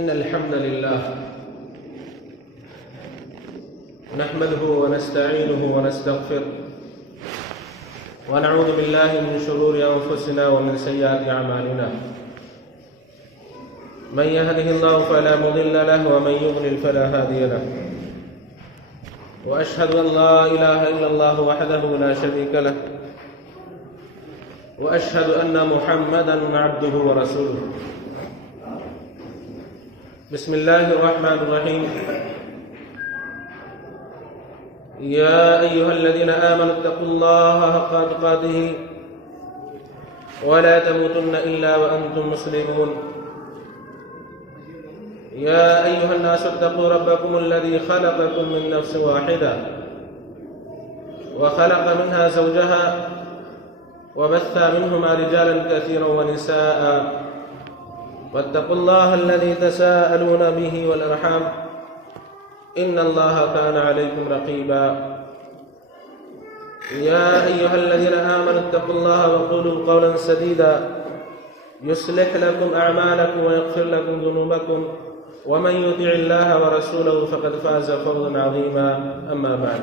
إن الحمد لله نحمده ونستعينه ونستغفره ونعوذ بالله من شرور أنفسنا ومن سيئات أعمالنا. من يهده الله فلا مضل له ومن يضلل فلا هادي له. وأشهد أن لا إله إلا الله وحده لا شريك له وأشهد أن محمدا عبده ورسوله. بسم الله الرحمن الرحيم. يا أيها الذين آمنوا اتقوا الله حق تقاته ولا تموتن إلا وأنتم مسلمون. يا أيها الناس اتقوا ربكم الذي خلقكم من نفس واحدة وخلق منها زوجها وبث منهما رجالا كثيرا ونساء واتقوا الله الذي تساءلون به والأرحام إن الله كان عليكم رقيبا. يا أيها الذين آمنوا اتقوا الله وقولوا قولا سديدا يصلح لكم أعمالكم ويغفر لكم ذنوبكم ومن يطع الله ورسوله فقد فاز فوزا عظيما. أما بعد.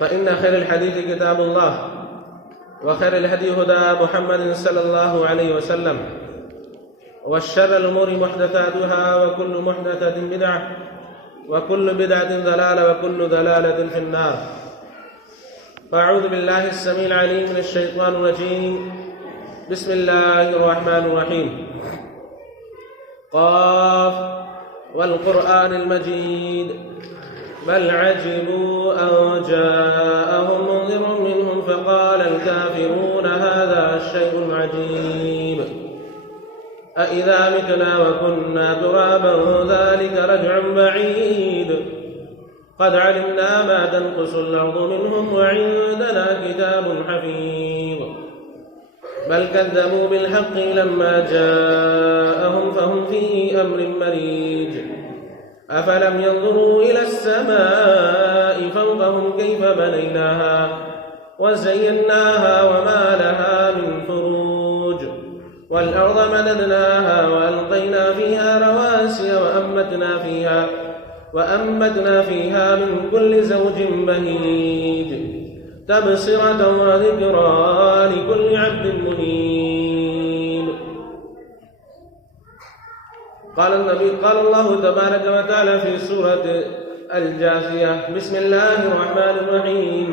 فإن خير الحديث كتاب الله وخير الهدي هدى محمد صلى الله عليه وسلم وشر الأمور محدثاتها وكل محدثة بدعة وكل بدعة ضلالة وكل ضلالة في النار. أعوذ بالله السميع العليم من الشيطان الرجيم. بسم الله الرحمن الرحيم. قاف والقرآن المجيد بل عجبوا أن جاءهم منذر منهم فقال الكافرون هذا شيء عجيب أإذا متنا وكنا ترابا ذلك رجع بعيد قد علمنا ما تنقص الأرض منهم وعندنا كتاب حفيظ بل كذبوا بالحق لما جاءهم فهم في أمر مريج أفلم ينظروا إلى السماء فوقهم كيف بنيناها وزيناها وما لها من فروج والأرض مددناها وألقينا فيها رواسي وأنبتنا فيها من كل زوج بهيج تبصرة وذكرى لكل عبد منيب. قال الله تبارك وتعالى في سورة الجاثية. بسم الله الرحمن الرحيم.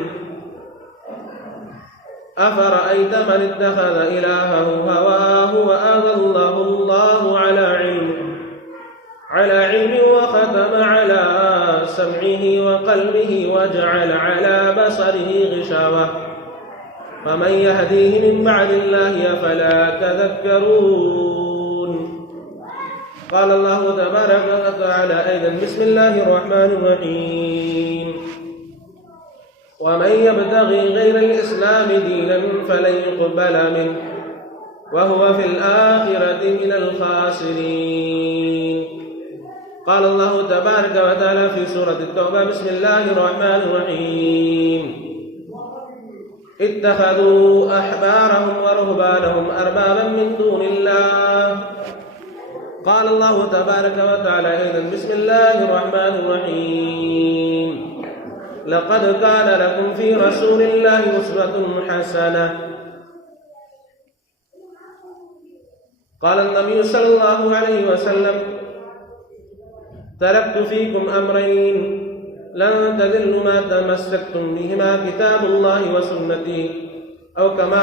أفرأيت من اتخذ إلهه هواه وأضله الله على علم وختم على سمعه وقلبه وجعل على بصره غشاوة فمن يهديه من بعد الله أفلا تذكرون. قال الله تبارك وتعالى أيضا. بسم الله الرحمن الرحيم. ومن يبتغي غير الإسلام دينا فلن يقبل منه وهو في الآخرة من الخاسرين. قال الله تبارك وتعالى في سورة التوبة. بسم الله الرحمن الرحيم. اتخذوا أحبارهم ورهبانهم أربابا من دون الله. قال الله تبارك وتعالى أيضا. بسم الله الرحمن الرحيم. لقد كان لكم في رسول الله أسوة حسنة. قال النبي صلى الله عليه وسلم. تركت فيكم أمرين لن تذلوا ما تمسكتم بهما كتاب الله وسنتي أو كما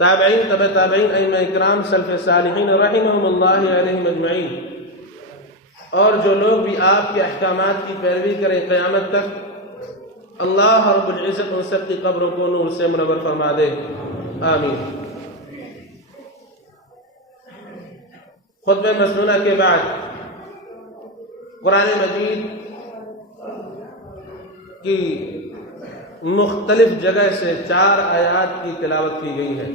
تابعین، تبع تابعین، ائمہ اکرام، سلف صالحین رحمہم اللہ علیہم اجمعین، اور جو لوگ بھی آپ کے احکامات کی پیروی کریں قیامت تک، اللہ رب العزت ان سب کی قبروں کو نور سے منور فرما دے، آمین۔ خطبہ مسنونہ کے بعد قرآن مجید کی مختلف جگہ سے 4 آیات کی تلاوت کی گئی ہے،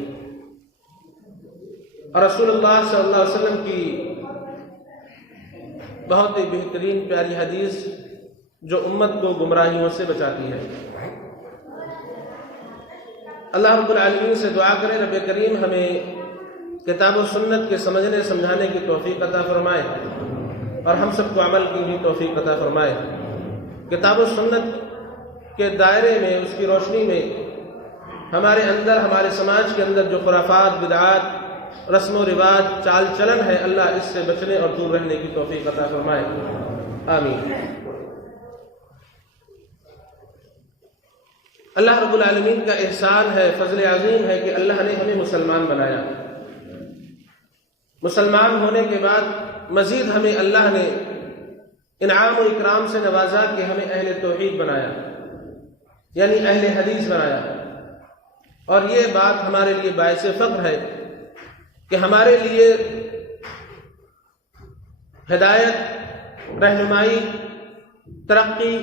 اور رسول اللہ صلی اللہ علیہ وسلم کی بہت ہی بہترین پیاری حدیث جو امت کو گمراہیوں سے بچاتی ہے۔ اللہ رب العالمین سے دعا کریں رب کریم ہمیں کتاب و سنت کے سمجھنے سمجھانے کی توفیق عطا فرمائے، اور ہم سب کو عمل کی بھی توفیق عطا فرمائے۔ کتاب و سنت کے دائرے میں، اس کی روشنی میں ہمارے اندر، ہمارے سماج کے اندر جو خرافات، بدعات، رسم و رواج، چال چلن ہے، اللہ اس سے بچنے اور دور رہنے کی توفیق عطا فرمائے، آمین۔ اللہ رب العالمین کا احسان ہے، فضل عظیم ہے کہ اللہ نے ہمیں مسلمان بنایا۔ مسلمان ہونے کے بعد مزید ہمیں اللہ نے انعام و اکرام سے نوازا کہ ہمیں اہل توحید بنایا، یعنی اہل حدیث بنایا، اور یہ بات ہمارے لیے باعث فخر ہے کہ ہمارے لیے ہدایت، رہنمائی، ترقی،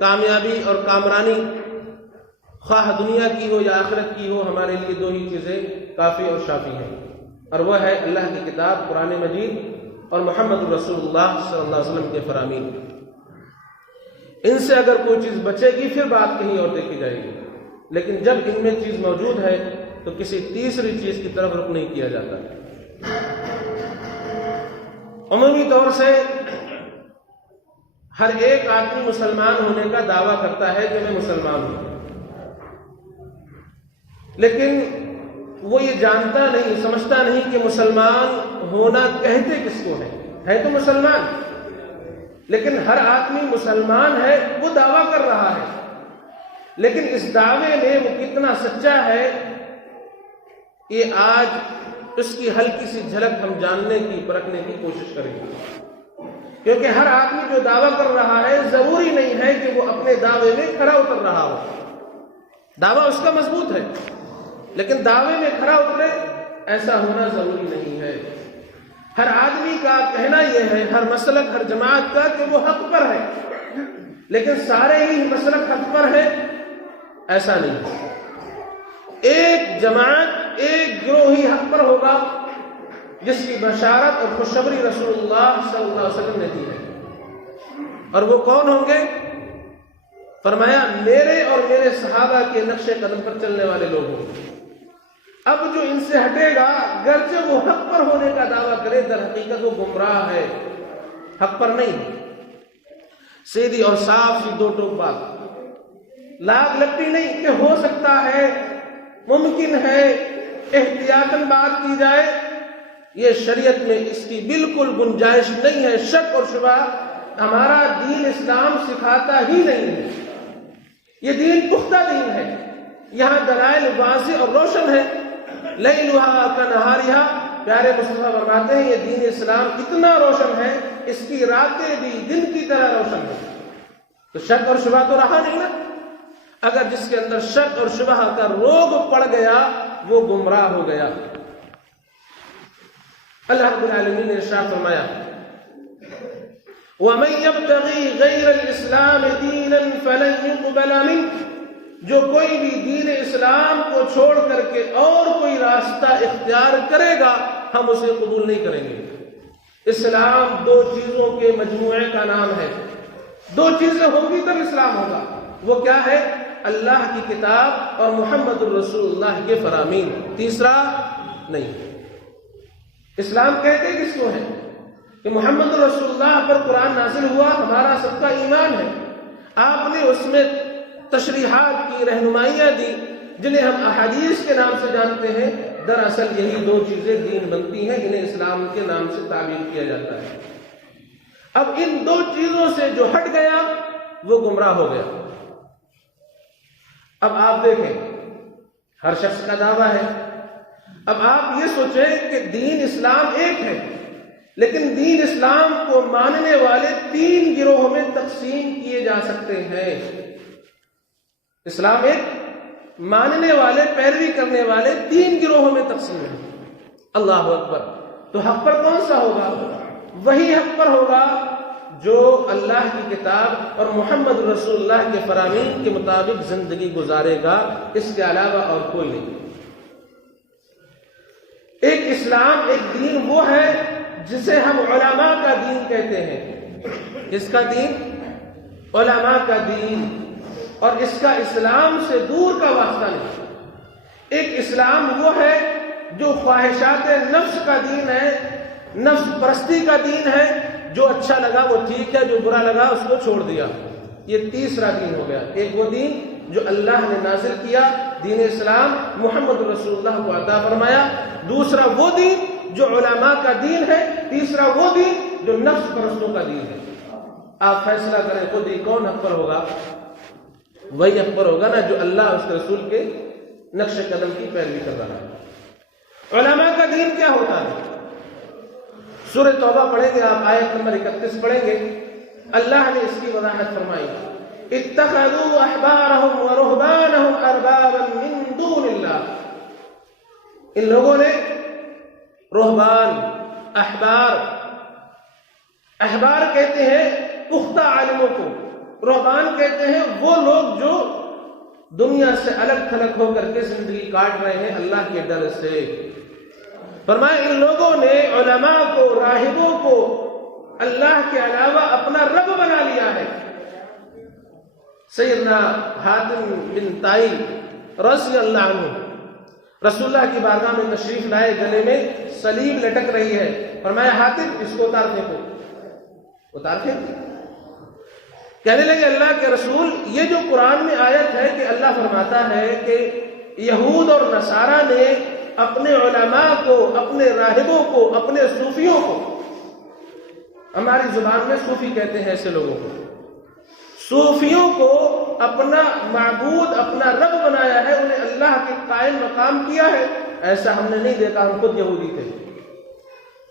کامیابی اور کامرانی، خواہ دنیا کی ہو یا آخرت کی ہو، ہمارے لیے 2 ہی چیزیں کافی اور شافی ہیں، اور وہ ہے اللہ کی کتاب قرآن مجید اور محمد رسول اللہ صلی اللہ علیہ وسلم کے فرامین۔ ان سے اگر کوئی چیز بچے گی پھر بات کہیں اور دیکھی جائے گی، لیکن جب ان میں چیز موجود ہے تو کسی تیسری چیز کی طرف رخ نہیں کیا جاتا۔ عمومی طور سے ہر ایک آدمی مسلمان ہونے کا دعویٰ کرتا ہے کہ میں مسلمان ہوں، لیکن وہ یہ جانتا نہیں، سمجھتا نہیں کہ مسلمان ہونا کہتے کس کو ہے تو مسلمان، لیکن ہر آدمی مسلمان ہے، وہ دعویٰ کر رہا ہے، لیکن اس دعوے میں وہ کتنا سچا ہے، یہ آج اس کی ہلکی سی جھلک ہم جاننے کی، پرکھنے کی کوشش کریں گے، کیونکہ ہر آدمی جو دعویٰ کر رہا ہے ضروری نہیں ہے کہ وہ اپنے دعوے میں کھرا اتر رہا ہو۔ دعویٰ اس کا مضبوط ہے، لیکن دعوے میں کھرا اترے ایسا ہونا ضروری نہیں ہے۔ ہر آدمی کا کہنا یہ ہے، ہر مسلک، ہر جماعت کا، کہ وہ حق پر ہے، لیکن سارے ہی مسلک حق پر ہے ایسا نہیں۔ ایک جماعت، ایک گروہ ہی حق پر ہوگا جس کی بشارت اور خوشخبری رسول اللہ صلی اللہ علیہ وسلم نے دی ہے، اور وہ کون ہوں گے؟ فرمایا میرے اور میرے صحابہ کے نقش قدم پر چلنے والے لوگ ہوں گے۔ اب جو ان سے ہٹے گا، گرچہ وہ حق پر ہونے کا دعویٰ کرے، در حقیقت وہ گمراہ ہے، حق پر نہیں۔ سیدھی اور صاف سی 2 ٹوک بات، لاگ لپٹی نہیں کہ ہو سکتا ہے، ممکن ہے، احتیاطاً بات کی جائے، یہ شریعت میں اس کی بالکل گنجائش نہیں ہے۔ شک اور شبہ ہمارا دین اسلام سکھاتا ہی نہیں ہے، یہ دین پختہ دین ہے، یہاں دلائل واضح اور روشن ہے۔ لیلھا کنہارھا، پیارے مصطفیٰ فرماتے ہیں یہ دین اسلام اتنا روشن ہے، اس کی راتیں بھی دن کی طرح روشن ہے۔ تو شک اور شبہ تو رہا نہیں نا۔ اگر جس کے اندر شک اور شبہ کا روگ پڑ گیا وہ گمراہ ہو گیا۔ اللہ رب العالمین نے ارشاد فرمایا وَمَن يَبْتَغِي غَيْرَ الْإِسْلَامِ دِينًا فَلَن يُقْبَلَ مِنْهُ، جو کوئی بھی دین اسلام کو چھوڑ کر کے اور کوئی راستہ اختیار کرے گا ہم اسے قبول نہیں کریں گے۔ اسلام 2 چیزوں کے مجموعے کا نام ہے، 2 چیزیں ہوں گی تب اسلام ہوگا۔ وہ کیا ہے؟ اللہ کی کتاب اور محمد الرسول اللہ کے فرامین، تیسرا نہیں۔ اسلام کہتے کس کو ہے؟ کہ محمد رسول اللہ پر قرآن نازل ہوا، ہمارا سب کا ایمان ہے، آپ نے اس میں تشریحات کی، رہنمائیاں دی جنہیں ہم احادیث کے نام سے جانتے ہیں۔ دراصل یہی 2 چیزیں دین بنتی ہیں، انہیں اسلام کے نام سے تعبیر کیا جاتا ہے۔ اب ان 2 چیزوں سے جو ہٹ گیا وہ گمراہ ہو گیا۔ اب آپ دیکھیں، ہر شخص کا دعویٰ ہے اب آپ یہ سوچیں کہ دین اسلام ایک ہے، لیکن دین اسلام کو ماننے والے 3 گروہوں میں تقسیم کیے جا سکتے ہیں۔ اسلام ایک، ماننے والے، پیروی کرنے والے 3 گروہوں میں تقسیم ہے۔ اللہ اکبر! تو حق پر کون سا ہوگا؟ وہی حق پر ہوگا جو اللہ کی کتاب اور محمد رسول اللہ کے فرامین کے مطابق زندگی گزارے گا، اس کے علاوہ اور کوئی نہیں۔ ایک اسلام، ایک دین وہ ہے جسے ہم علماء کا دین کہتے ہیں۔ اس کا دین علماء کا دین، اور اس کا اسلام سے دور کا واسطہ نہیں۔ ایک اسلام وہ ہے جو خواہشات نفس کا دین ہے، نفس پرستی کا دین ہے، جو اچھا لگا وہ ٹھیک ہے، جو برا لگا اس کو چھوڑ دیا۔ یہ تیسرا دین ہو گیا۔ ایک وہ دین جو اللہ نے نازل کیا، دین اسلام، محمد رسول اللہ کو عطا فرمایا۔ دوسرا وہ دین جو علماء کا دین ہے۔ تیسرا وہ دین جو نفس پرستوں کا دین ہے۔ آپ فیصلہ کریں خود ہی کون حق پر ہوگا؟ وہی حق پر ہوگا نا جو اللہ اس کے رسول کے نقش قدم کی پیروی کر رہا ہے۔ علماء کا دین کیا ہوتا ہے؟ سورہ توبہ پڑھیں گے آپ، آیت نمبر 31 پڑھیں گے، اللہ نے اس کی وضاحت فرمائی۔ اتخذوا احبارهم ورهبانهم اربابا من دون اللہ۔ ان لوگوں نے رہبان، احبار کہتے ہیں پختہ عالموں کو، رہبان کہتے ہیں وہ لوگ جو دنیا سے الگ تھلگ ہو کر کے زندگی کاٹ رہے ہیں اللہ کے ڈر سے۔ فرمایا ان لوگوں نے علماء کو، راہبوں کو اللہ کے علاوہ اپنا رب بنا لیا ہے۔ سیدنا حاتم بن طائی رضی اللہ عنہ رسول اللہ کی بارگاہ میں تشریف لائے، گلے میں صلیب لٹک رہی ہے۔ فرمایا حاتم اس کو اتار پھینکو، اتار پھینک۔ کہنے لگے اللہ کے رسول، یہ جو قرآن میں آیت ہے کہ اللہ فرماتا ہے کہ یہود اور نصارہ نے اپنے علماء کو، اپنے راہبوں کو، اپنے صوفیوں کو، ہماری زبان میں صوفی کہتے ہیں ایسے لوگوں کو، صوفیوں کو اپنا معبود، اپنا رب بنایا ہے، انہیں اللہ کے قائم مقام کیا ہے، ایسا ہم نے نہیں دیکھا، ہم خود یہودی تھے۔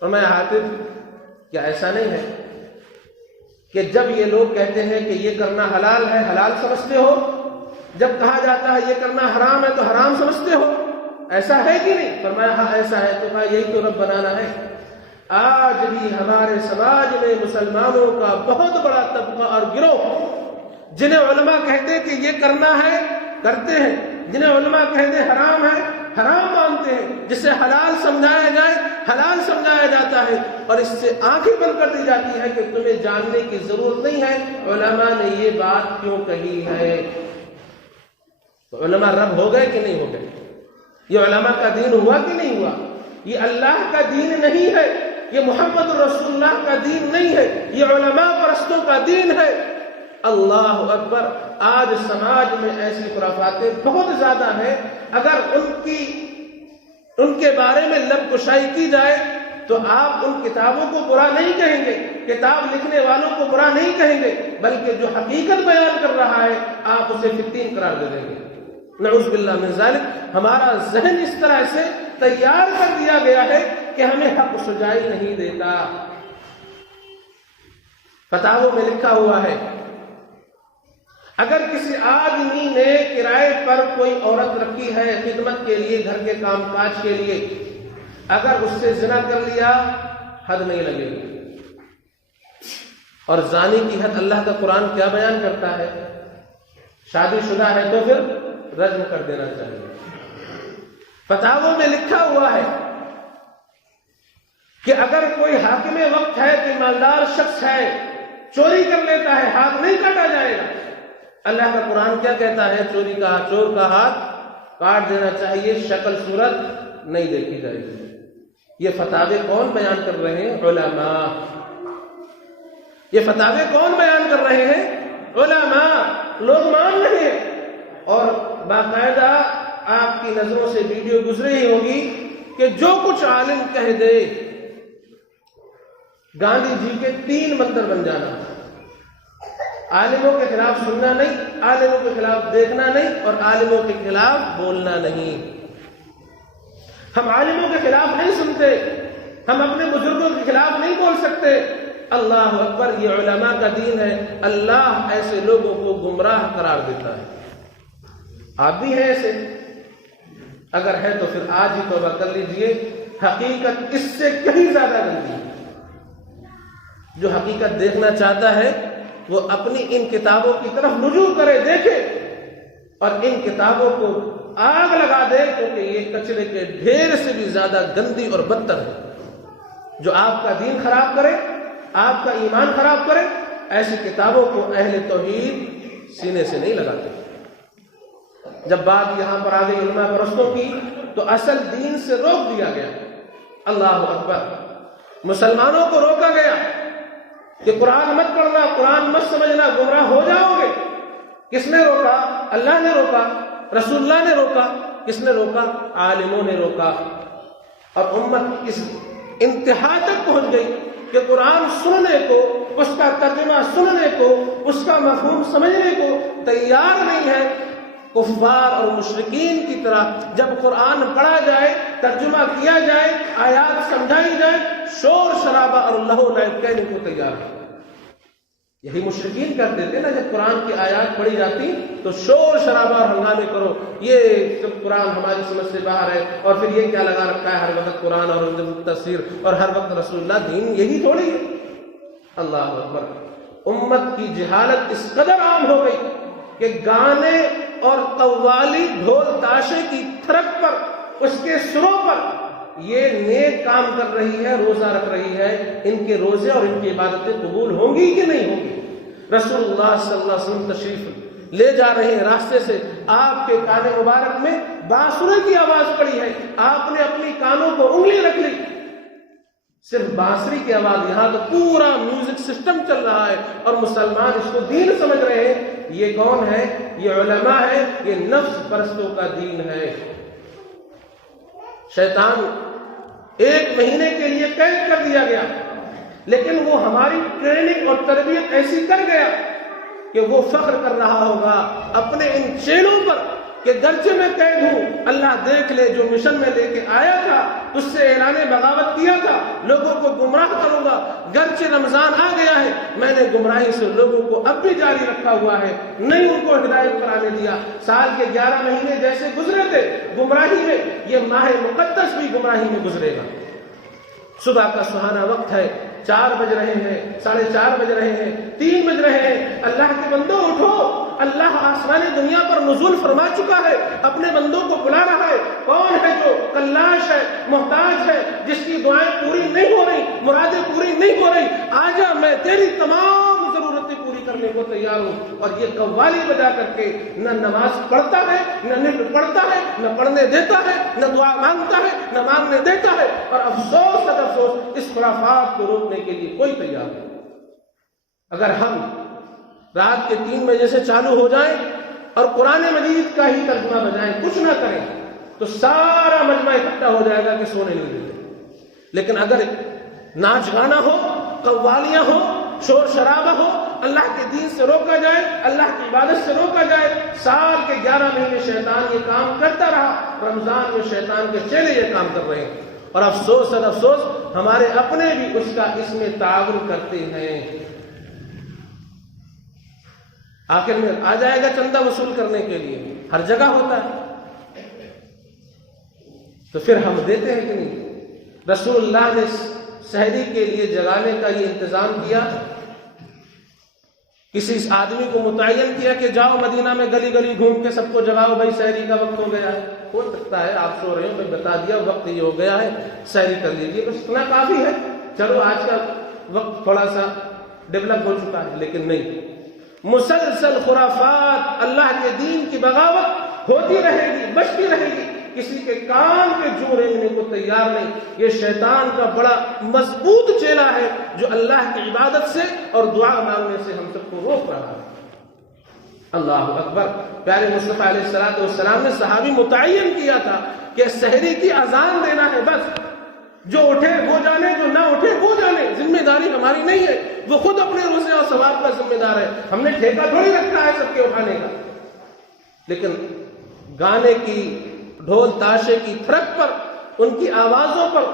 فرمایا حاتم کیا ایسا نہیں ہے کہ جب یہ لوگ کہتے ہیں کہ یہ کرنا حلال ہے، حلال سمجھتے ہو، جب کہا جاتا ہے یہ کرنا حرام ہے تو حرام سمجھتے ہو؟ ایسا ہے کہ نہیں؟ فرمایا ہاں ایسا ہے۔ تو کہا یہی تو رب بنانا ہے۔ آج بھی ہمارے سماج میں مسلمانوں کا بہت بڑا طبقہ اور گروہ جنہیں علماء کہتے ہیں کہ یہ کرنا ہے کرتے ہیں، جنہیں علماء کہتے ہیں حرام ہے حرام مانتے ہیں، جسے حلال سمجھایا جائے حلال سمجھایا جاتا ہے، اور اس سے آنکھیں بند کر دی جاتی ہے کہ تمہیں جاننے کی ضرورت نہیں ہے علماء نے یہ بات کیوں کہی ہے۔ تو علماء رب ہو گئے کہ نہیں ہو گئے؟ یہ علماء کا دین ہوا کہ نہیں ہوا؟ یہ اللہ کا دین نہیں ہے، یہ محمد رسول اللہ کا دین نہیں ہے، یہ علماء پرستوں کا دین ہے۔ اللہ اکبر! آج سماج میں ایسی خرافاتیں بہت زیادہ ہیں، اگر ان کے بارے میں لب کشائی کی جائے تو آپ ان کتابوں کو برا نہیں کہیں گے، کتاب لکھنے والوں کو برا نہیں کہیں گے، بلکہ جو حقیقت بیان کر رہا ہے آپ اسے فتین قرار دے دیں گے۔ نعوذ باللہ من ذالک۔ ہمارا ذہن اس طرح سے تیار کر دیا گیا ہے کہ ہمیں حق سجائی نہیں دیتا۔ فتاووں میں لکھا ہوا ہے اگر کسی آدمی نے کرائے پر کوئی عورت رکھی ہے خدمت کے لیے، گھر کے کام کاج کے لیے، اگر اس سے زنا کر لیا حد نہیں لگے گی۔ اور زانی کی حد اللہ کا قرآن کیا بیان کرتا ہے؟ شادی شدہ ہے تو پھر رجم کر دینا چاہیے۔ فتاووں میں لکھا ہوا ہے کہ اگر کوئی حاکم وقت ہے کہ مالدار شخص ہے، چوری کر لیتا ہے، ہاتھ نہیں کاٹا جائے گا۔ اللہ کا قرآن کیا کہتا ہے؟ چور کا ہاتھ کاٹ دینا چاہیے، شکل صورت نہیں دیکھی جائے گی۔ یہ فتاوے کون بیان کر رہے ہیں؟ علماء۔ یہ فتاوے کون بیان کر رہے ہیں؟ علماء۔ لوگ مان رہے ہیں، اور باقاعدہ آپ کی نظروں سے ویڈیو گزری ہی ہوگی کہ جو کچھ عالم کہہ دے، گاندھی جی کے 3 منتر بن جانا، عالموں کے خلاف سننا نہیں، عالموں کے خلاف دیکھنا نہیں، اور عالموں کے خلاف بولنا نہیں۔ ہم عالموں کے خلاف نہیں سنتے، ہم اپنے بزرگوں کے خلاف نہیں بول سکتے۔ اللہ اکبر، یہ علماء کا دین ہے۔ اللہ ایسے لوگوں کو گمراہ قرار دیتا ہے۔ آپ بھی ہیں ایسے؟ اگر ہے تو پھر آج ہی توبہ کر لیجئے۔ حقیقت اس سے کہیں زیادہ گندی ہے۔ جو حقیقت دیکھنا چاہتا ہے وہ اپنی ان کتابوں کی طرف رجوع کرے، دیکھے، اور ان کتابوں کو آگ لگا دے، کیونکہ یہ کچرے کے ڈھیر سے بھی زیادہ گندی اور بدتر ہے۔ جو آپ کا دین خراب کرے، آپ کا ایمان خراب کرے، ایسی کتابوں کو اہل توحید سینے سے نہیں لگاتے۔ جب بات یہاں پر آ گئی علماء پرستوں کی، تو اصل دین سے روک دیا گیا۔ اللہ اکبر، مسلمانوں کو روکا گیا کہ قرآن مت پڑھنا، قرآن مت سمجھنا، گمراہ ہو جاؤ گے۔ کس نے روکا؟ اللہ نے روکا، رسول اللہ نے روکا۔ کس نے روکا؟ عالموں نے روکا۔ اور امت اس انتہا تک پہنچ گئی کہ قرآن سننے کو، اس کا ترجمہ سننے کو، اس کا مفہوم سمجھنے کو تیار نہیں ہے۔ کفار اور مشرکین کی طرح جب قرآن پڑھا جائے، ترجمہ کیا جائے، آیات سمجھائی جائے، شور شرابہ اور لہو لعب کہنے کو تیار ہے۔ یہی مشرکین کرتے تھے نا، جب قرآن کی آیات پڑھی جاتی تو شور شرابہ اور ہنگامے کرو، یہ سب قرآن ہماری سمجھ سے باہر ہے، اور پھر یہ کیا لگا رکھا ہے ہر وقت قرآن اور تفسیر اور ہر وقت رسول اللہ، دین یہی تھوڑی ہے۔ اللہ اکبر، امت کی جہالت اس قدر عام ہو گئی کہ گانے اور قوالی، ڈھول تاشے کی تھرک پر، اس کے سروں پر یہ نیک کام کر رہی ہے، روزہ رکھ رہی ہے۔ ان کے روزے اور ان کی عبادتیں قبول ہوں گی کہ نہیں ہوں گی؟ رسول اللہ صلی اللہ علیہ وسلم تشریف لے جا رہے ہیں، راستے سے آپ کے کان مبارک میں بانسری کی آواز پڑی ہے، آپ نے اپنی کانوں کو انگلی رکھ لی، صرف بانسری کی آواز، یہاں تو پورا میوزک سسٹم چل رہا ہے اور مسلمان اس کو دین سمجھ رہے ہیں۔ یہ کون ہے؟ یہ علماء ہے، یہ نفس پرستوں کا دین ہے۔ شیطان 1 مہینے کے لیے قید کر دیا گیا، لیکن وہ ہماری ٹریننگ اور تربیت ایسی کر گیا کہ وہ فخر کر رہا ہوگا اپنے ان چیلوں پر کہ گرچہ میں قید ہوں، اللہ دیکھ لے، جو مشن میں لے کے آیا تھا، اس سے اعلان بغاوت کیا تھا، لوگوں کو گمراہ کروں گا، گرچہ رمضان آ گیا ہے، میں نے گمراہی سے لوگوں کو اب بھی جاری رکھا ہوا ہے، نہیں ان کو ہدایت پر آنے دیا۔ سال کے 11 مہینے جیسے گزرے تھے گمراہی میں، یہ ماہ مقدس بھی گمراہی میں گزرے گا۔ صبح کا سہانا وقت ہے، 4 بج رہے ہیں، 4:30 بج رہے ہیں، 3 بج رہے ہیں۔ اللہ کے بندوں اٹھو، اللہ آسمانی دنیا پر نزول فرما چکا ہے، اپنے بندوں کو بلا رہا ہے۔ کون ہے جو کلاش ہے، محتاج ہے، جس کی دعائیں پوری نہیں ہو رہی، مرادیں پوری نہیں ہو رہی؟ آجا، میں تیری تمام ضرورتیں پوری کرنے کو تیار ہوں۔ اور یہ قوالی بجا کر کے نہ نماز پڑھتا ہے، نہ نفل پڑھتا ہے، نہ پڑھنے دیتا ہے، نہ دعا مانگتا ہے، نہ مانگنے دیتا ہے، اور افسوس افسوس، اس خرافات کو روکنے کے لیے کوئی تیار نہیں۔ اگر ہم رات کے 3 بجے سے چالو ہو جائیں اور قرآن مجید کا ہی ترجمہ بجائیں، کچھ نہ کریں، تو سارا مجمع اکٹھا ہو جائے گا کہ سونے نہیں دیتے۔ لیکن اگر ناچ گانا ہو، قوالیاں ہو، شور شرابہ ہو، اللہ کے دین سے روکا جائے، اللہ کی عبادت سے روکا جائے، سال کے 11 مہینے شیطان یہ کام کرتا رہا، رمضان میں شیطان کے چیلے یہ کام کر رہے ہیں، اور افسوس اور افسوس، ہمارے اپنے بھی اس کا اس میں تعاون کرتے ہیں۔ آخر میں آ جائے گا چندہ وصول کرنے کے لیے، ہر جگہ ہوتا ہے، تو پھر ہم دیتے ہیں کہ نہیں؟ رسول اللہ نے سحری کے لیے جگانے کا یہ انتظام کیا، کسی آدمی کو متعین کیا کہ جاؤ مدینہ میں گلی گلی گھوم کے سب کو جگاؤ، بھائی سحری کا وقت ہو گیا ہے۔ ہو سکتا ہے آپ سو رہے ہو، میں بتا دیا وقت یہ ہو گیا ہے، سحری کر لیجیے، بس اتنا کافی ہے۔ چلو آج کا وقت تھوڑا سا ڈیولپ ہو چکا ہے، لیکن نہیں، مسلسل خرافات، اللہ کے دین کی بغاوت ہوتی رہے گی، بچتی رہے گی، کسی کے کام کے جو رینگنے کو تیار نہیں۔ یہ شیطان کا بڑا مضبوط چیلا ہے جو اللہ کی عبادت سے اور دعا مانگنے سے ہم سب کو روک رہا ہے۔ اللہ اکبر، پیارے مصطفیٰ علیہ السلام نے صحابی متعین کیا تھا کہ سحری کی اذان دینا ہے، بس جو اٹھے وہ جانے، جو نہ اٹھے وہ جانے، ذمہ داری ہماری نہیں ہے، وہ خود اپنے روزے اور ثواب کا ذمہ دار ہے، ہم نے ٹھیکہ تھوڑی رکھا ہے سب کے اٹھانے کا۔ لیکن گانے کی، ڈھول تاشے کی تھرک پر ان کی آوازوں پر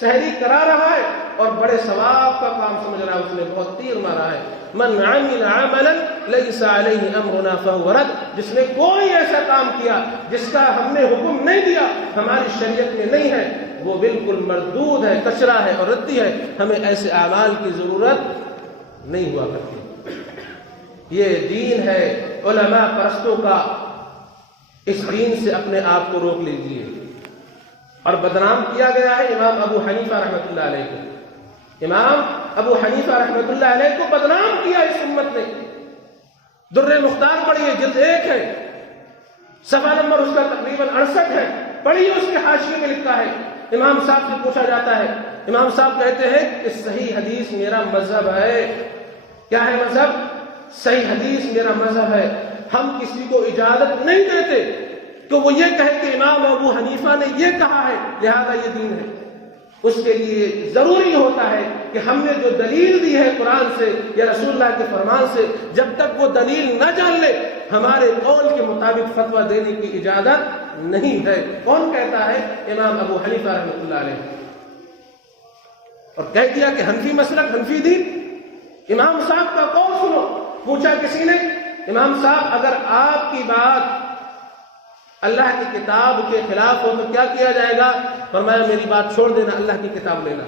سحری کرا رہا ہے اور بڑے ثواب کا کام سمجھ رہا ہے، اس نے بہت تیر مارا ہے۔ من عمل عملا لیس علیہ امرنا فہو رد، جس نے کوئی ایسا کام کیا جس کا ہم نے حکم نہیں دیا، ہماری شریعت میں نہیں ہے، وہ بالکل مردود ہے، کچرا ہے اور ردی ہے۔ ہمیں ایسے اعمال کی ضرورت نہیں ہوا کرتی۔ یہ دین ہے علماء پرستوں کا، اس دین سے اپنے آپ کو روک لیجیے۔ اور بدنام کیا گیا ہے امام ابو حنیفہ رحمۃ اللہ علیہ کو، امام ابو حنیفہ رحمۃ اللہ علیہ کو بدنام کیا اس امت نے۔ در مختار پڑھیے، جلد 1 ہے، صفحہ نمبر اس کا تقریباً 68 ہے، پڑھیے، اس کے حاشیے میں لکھا ہے۔ امام صاحب سے پوچھا جاتا ہے، امام صاحب کہتے ہیں کہ صحیح حدیث میرا مذہب ہے۔ کیا ہے مذہب؟ صحیح حدیث میرا مذہب ہے، ہم کسی کو اجازت نہیں دیتے تو وہ یہ کہے کہ امام ابو حنیفہ نے یہ کہا ہے لہذا یہ دین ہے۔ اس کے لیے ضروری ہوتا ہے کہ ہم نے جو دلیل دی ہے قرآن سے یا رسول اللہ کے فرمان سے، جب تک وہ دلیل نہ جان لے ہمارے قول کے مطابق فتویٰ دینے کی اجازت نہیں ہے۔ کون کہتا ہے؟ امام ابو حنیفہ رحمۃ اللہ علیہ۔ اور کہہ دیا کہ حنفی مسلک، حنفی دین۔ امام صاحب کا قول سنو۔ پوچھا کسی نے، امام صاحب اگر آپ کی بات اللہ کی کتاب کے خلاف ہو تو کیا کیا جائے گا؟ فرمایا میری بات چھوڑ دینا، اللہ کی کتاب لینا۔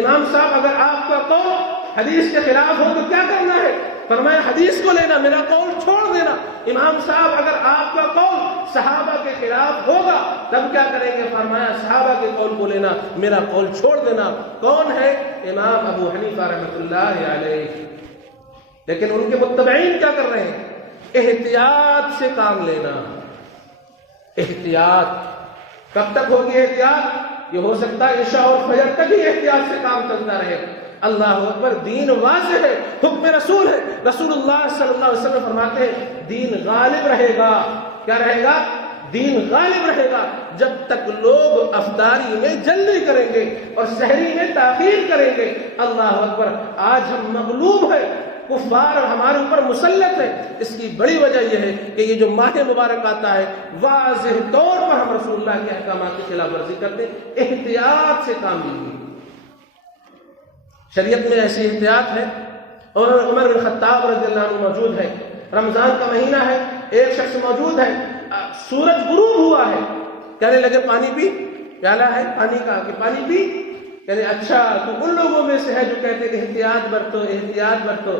امام صاحب اگر آپ کا قول حدیث کے خلاف ہو تو کیا کرنا ہے؟ فرمایا حدیث کو لینا، میرا قول چھوڑ دینا۔ امام صاحب اگر آپ کا قول صحابہ کے خلاف ہوگا تب کیا کریں گے؟ فرمایا صحابہ کے قول کو لینا، میرا قول چھوڑ دینا۔ کون ہے؟ امام ابو حنیفہ رحمۃ اللہ علیہ۔ لیکن ان کے متبعین کیا کر رہے ہیں؟ احتیاط سے کام لینا۔ احتیاط کب تک ہوگی؟ احتیاط یہ ہو سکتا ہے عشاء اور فجر تک ہی احتیاط سے کام چلتا رہے۔ اللہ اکبر، دین واضح ہے، حکم رسول ہے۔ رسول اللہ صلی اللہ علیہ وسلم فرماتے ہیں دین غالب رہے گا۔ کیا رہے گا؟ دین غالب رہے گا جب تک لوگ افطاری میں جلدی کریں گے اور سحری میں تاخیر کریں گے۔ اللہ اکبر، آج ہم مغلوب ہیں، کفار ہمارے اوپر مسلط ہے۔ اس کی بڑی وجہ یہ ہے کہ یہ جو ماہ مبارک آتا ہے واضح طور پر ہم رسول اللہ کے احکامات کی خلاف ورزی کرتے ہیں۔ احتیاط سے کام لیجیے۔ شریعت میں ایسی احتیاط ہے۔ اور عمر بن خطاب رضی اللہ عنہ موجود ہے، رمضان کا مہینہ ہے، ایک شخص موجود ہے، سورج غروب ہوا ہے، کہنے لگے پانی پی، پیالہ ہے پانی کا کہ پانی پی، کہنے اچھا تو ان لوگوں میں سے ہے جو کہتے کہ احتیاط برتو احتیاط برتو۔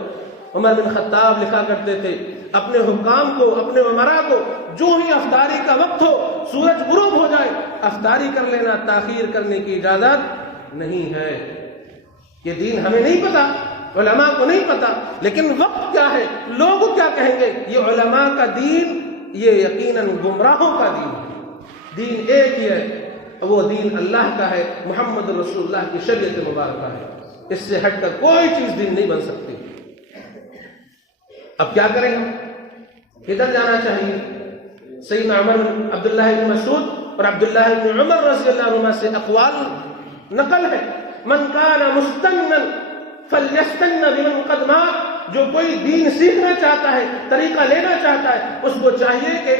عمر بن خطاب لکھا کرتے تھے اپنے حکام کو، اپنے امراء کو، جو ہی افطاری کا وقت ہو، سورج غروب ہو جائے افطاری کر لینا، تاخیر کرنے کی اجازت نہیں ہے۔ یہ دین ہمیں نہیں پتا، علماء کو نہیں پتا، لیکن وقت کیا ہے، لوگ کیا کہیں گے؟ یہ علماء کا دین یہ یقیناً گمراہوں کا دین ہے۔ دین ایک ہی ہے، وہ دین اللہ کا ہے، محمد رسول اللہ کی شریعت مبارکہ ہے۔ اس سے ہٹ کر کوئی چیز دین نہیں بن سکتی۔ اب کیا کریں ہم؟ کدھر جانا چاہیے؟ سیدنا عمر بن عبداللہ بن مسعود اور عبداللہ بن عمر رضی اللہ عنہما سے اقوال نقل ہے، من کان مستنا فلیستن بمن قد مات، جو کوئی دین سیکھنا چاہتا ہے، طریقہ لینا چاہتا ہے، اس کو چاہیے کہ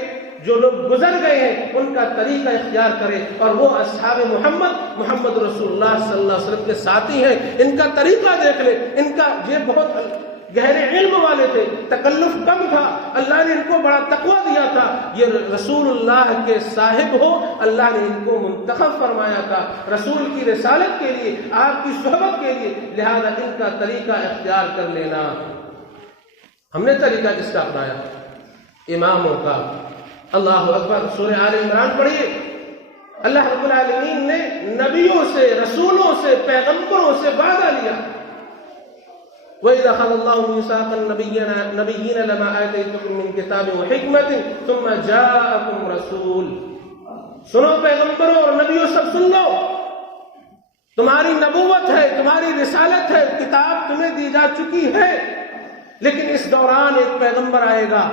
جو لوگ گزر گئے ہیں ان کا طریقہ اختیار کرے، اور وہ اصحاب محمد رسول اللہ صلی اللہ علیہ وسلم کے ساتھی ہیں، ان کا طریقہ دیکھ لے۔ ان کا یہ بہت گہرے علم والے تھے، تکلف کم تھا، اللہ نے ان کو بڑا تقویٰ دیا تھا، یہ رسول اللہ کے صاحب ہو، اللہ نے ان کو منتخب فرمایا تھا رسول کی رسالت کے لیے، آپ کی صحبت کے لیے، لہذا ان کا طریقہ اختیار کر لینا۔ ہم نے طریقہ کس کا اپنایا؟ اماموں کا۔ اللہ اکبر، سورہ آل عمران پڑھیے، اللہ رب العالمین نے نبیوں سے، رسولوں سے، پیغمبروں سے وعدہ لیا، وَإِذَا أَخَذَ اللَّهُ مِيثَاقَ النَّبِيِّينَ لَمَا آتَيْتُكُم مِّن كِتَابٍ وَحِكْمَةٍ ثُمَّ جَاءَكُمْ رَسُولٌ۔ سنو پیغمبروں اور نبیوں، سب سن لو، تمہاری نبوت ہے، تمہاری رسالت ہے، کتاب تمہیں دی جا چکی ہے، لیکن اس دوران ایک پیغمبر آئے گا،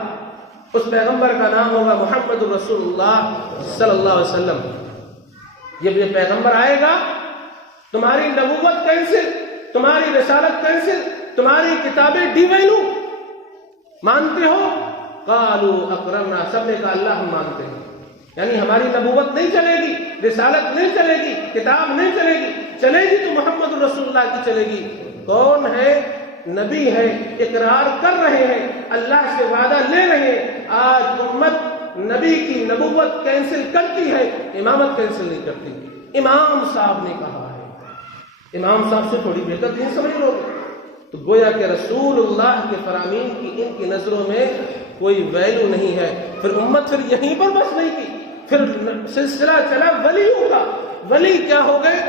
اس پیغمبر کا نام ہوگا محمد رسول اللہ صلی اللہ علیہ وسلم۔ جب یہ پیغمبر آئے گا تمہاری نبوت کینسل، تمہاری رسالت کینسل، تمہاری کتابیں ڈی ویلو، مانتے ہو؟ قالوا اقررنا، سب نے کہا اللہ ہم مانتے ہیں، یعنی ہماری نبوت نہیں چلے گی، رسالت نہیں چلے گی، کتاب نہیں چلے گی، چلے گی تو محمد رسول اللہ کی چلے گی۔ کون ہے؟ نبی ہے، اقرار کر رہے ہیں، اللہ سے وعدہ لے رہے ہیں۔ آج امت نبی کی نبوت کینسل کرتی ہے، امامت کینسل نہیں کرتی۔ امام صاحب نے کہا ہے، امام صاحب سے تھوڑی بہتر دین سمجھ لو گے؟ تو گویا کہ رسول اللہ کے فرامین کی ان کی نظروں میں کوئی ویلیو نہیں ہے۔ پھر امت پھر یہیں پر بس نہیں کی، پھر سلسلہ چلا ولیوں کا۔ ولی کیا ہو گئے؟